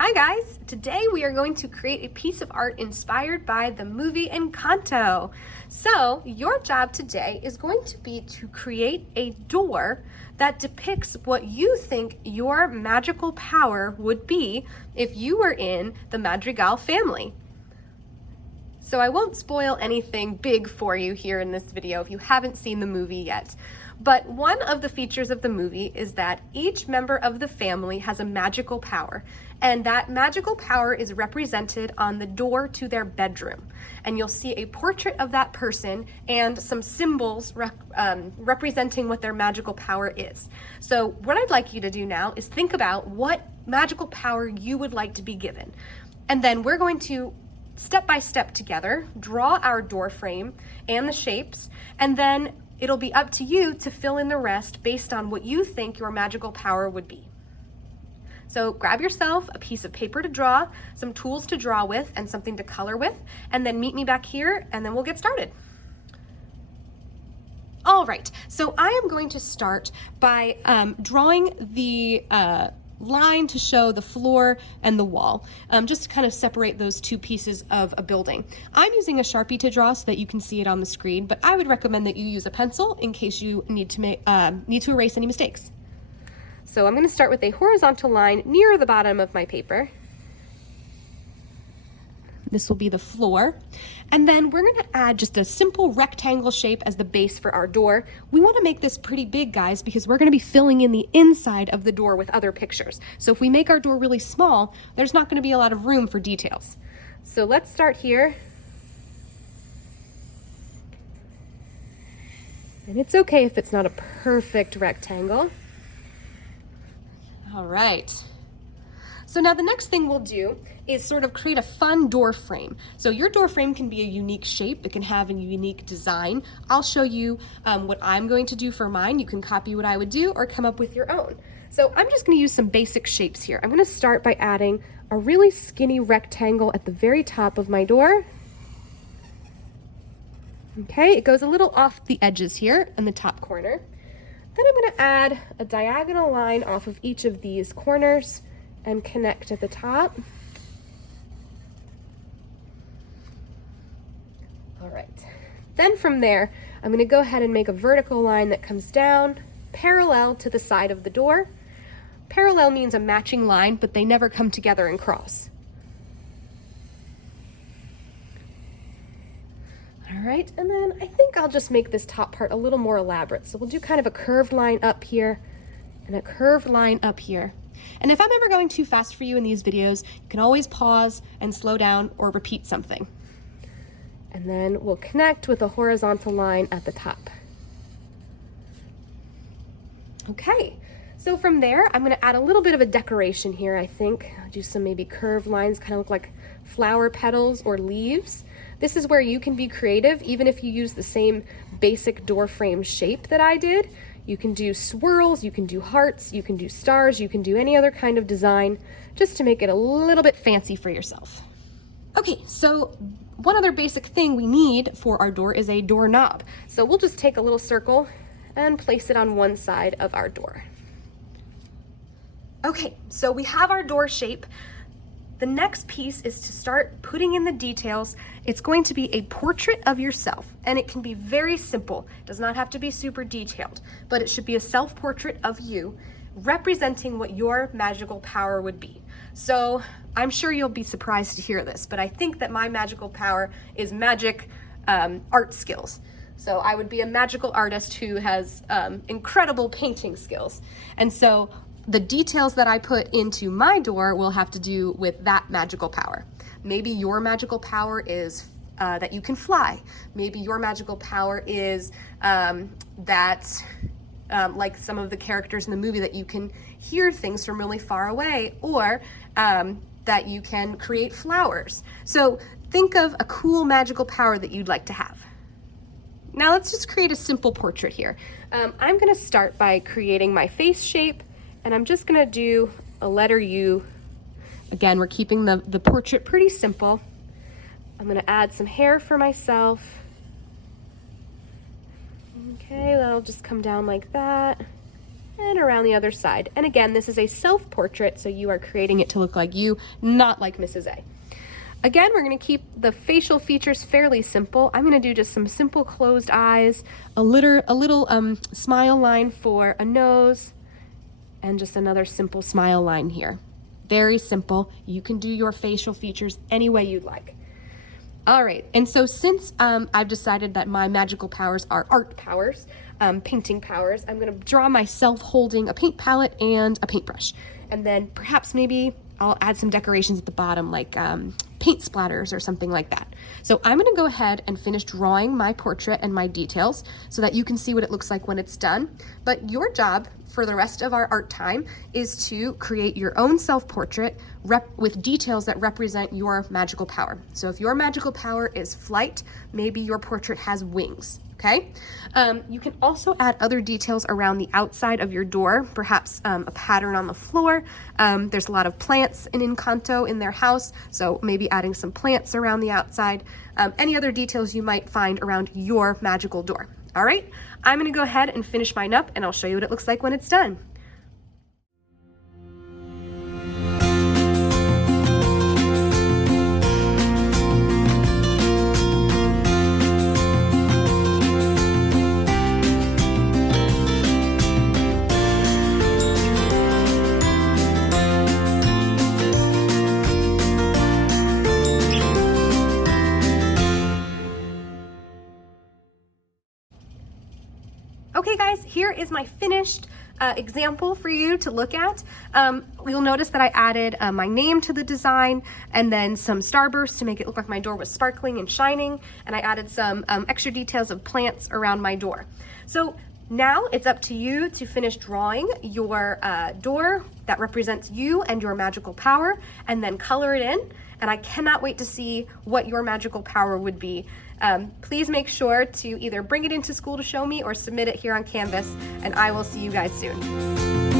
Hi guys! Today we are going to create a piece of art inspired by the movie Encanto. So your job today is going to be to create a door that depicts what you think your magical power would be if you were in the Madrigal family. So I won't spoil anything big for you here in this video if you haven't seen the movie yet. But one of the features of the movie is that each member of the family has a magical power, and that magical power is represented on the door to their bedroom. And you'll see a portrait of that person and some symbols representing what their magical power is. So what I'd like you to do now is think about what magical power you would like to be given. And then we're going to step by step together, draw our door frame and the shapes, and then it'll be up to you to fill in the rest based on what you think your magical power would be. So grab yourself a piece of paper to draw, some tools to draw with, and something to color with, and then meet me back here, and then we'll get started. All right, so I am going to start by drawing the line to show the floor and the wall, just to kind of separate those two pieces of a building. I'm using a Sharpie to draw so that you can see it on the screen, but I would recommend that you use a pencil in case you need to erase any mistakes. So I'm going to start with a horizontal line near the bottom of my paper. This will be the floor. And then we're going to add just a simple rectangle shape as the base for our door. We want to make this pretty big, guys, because we're going to be filling in the inside of the door with other pictures. So if we make our door really small, there's not going to be a lot of room for details. So let's start here. And it's okay if it's not a perfect rectangle. All right. So now the next thing we'll do is sort of create a fun door frame. So your door frame can be a unique shape. It can have a unique design. I'll show you what I'm going to do for mine. You can copy what I would do or come up with your own. So I'm just going to use some basic shapes here. I'm going to start by adding a really skinny rectangle at the very top of my door. Okay, it goes a little off the edges here in the top corner. Then I'm going to add a diagonal line off of each of these corners and connect at the top. All right, then from there, I'm going to go ahead and make a vertical line that comes down parallel to the side of the door. Parallel means a matching line, but they never come together and cross. All right, and then I think I'll just make this top part a little more elaborate. So we'll do kind of a curved line up here and a curved line up here. And if I'm ever going too fast for you in these videos, you can always pause and slow down or repeat something. And then we'll connect with a horizontal line at the top. Okay, so from there, I'm going to add a little bit of a decoration here, I think. I'll do some maybe curved lines, kind of look like flower petals or leaves. This is where you can be creative, even if you use the same basic door frame shape that I did. You can do swirls, you can do hearts, you can do stars, you can do any other kind of design, just to make it a little bit fancy for yourself. Okay, so one other basic thing we need for our door is a doorknob. So we'll just take a little circle and place it on one side of our door. Okay, so we have our door shape. The next piece is to start putting in the details. It's going to be a portrait of yourself, and it can be very simple. It does not have to be super detailed, but it should be a self-portrait of you representing what your magical power would be. So I'm sure you'll be surprised to hear this, but I think that my magical power is magic art skills. So I would be a magical artist who has incredible painting skills. And so the details that I put into my door will have to do with that magical power. Maybe your magical power is that you can fly. Maybe your magical power is like some of the characters in the movie, that you can hear things from really far away, or that you can create flowers. So think of a cool magical power that you'd like to have. Now let's just create a simple portrait here. I'm gonna start by creating my face shape, and I'm just gonna do a letter U. Again, we're keeping the portrait pretty simple. I'm gonna add some hair for myself. Okay, that'll just come down like that. and around the other side. And again, this is a self-portrait, so you are creating it to look like you, not like Mrs. A. Again, we're going to keep the facial features fairly simple. I'm going to do just some simple closed eyes, a little smile line for a nose, and just another simple smile line here. Very simple. You can do your facial features any way you'd like. All right, and so since I've decided that my magical powers are art powers, painting powers, I'm gonna draw myself holding a paint palette and a paintbrush. And then perhaps maybe I'll add some decorations at the bottom, like paint splatters or something like that. So I'm gonna go ahead and finish drawing my portrait and my details so that you can see what it looks like when it's done. But your job for the rest of our art time is to create your own self-portrait with details that represent your magical power. So if your magical power is flight, maybe your portrait has wings. Okay. You can also add other details around the outside of your door, perhaps a pattern on the floor. There's a lot of plants in Encanto in their house, so maybe adding some plants around the outside. Any other details you might find around your magical door. All right, I'm gonna go ahead and finish mine up, and I'll show you what it looks like when it's done. Okay guys, here is my finished example for you to look at. You'll notice that I added my name to the design and then some starbursts to make it look like my door was sparkling and shining, and I added some extra details of plants around my door. So now it's up to you to finish drawing your door that represents you and your magical power, and then color it in. And I cannot wait to see what your magical power would be. Please make sure to either bring it into school to show me or submit it here on Canvas, and I will see you guys soon.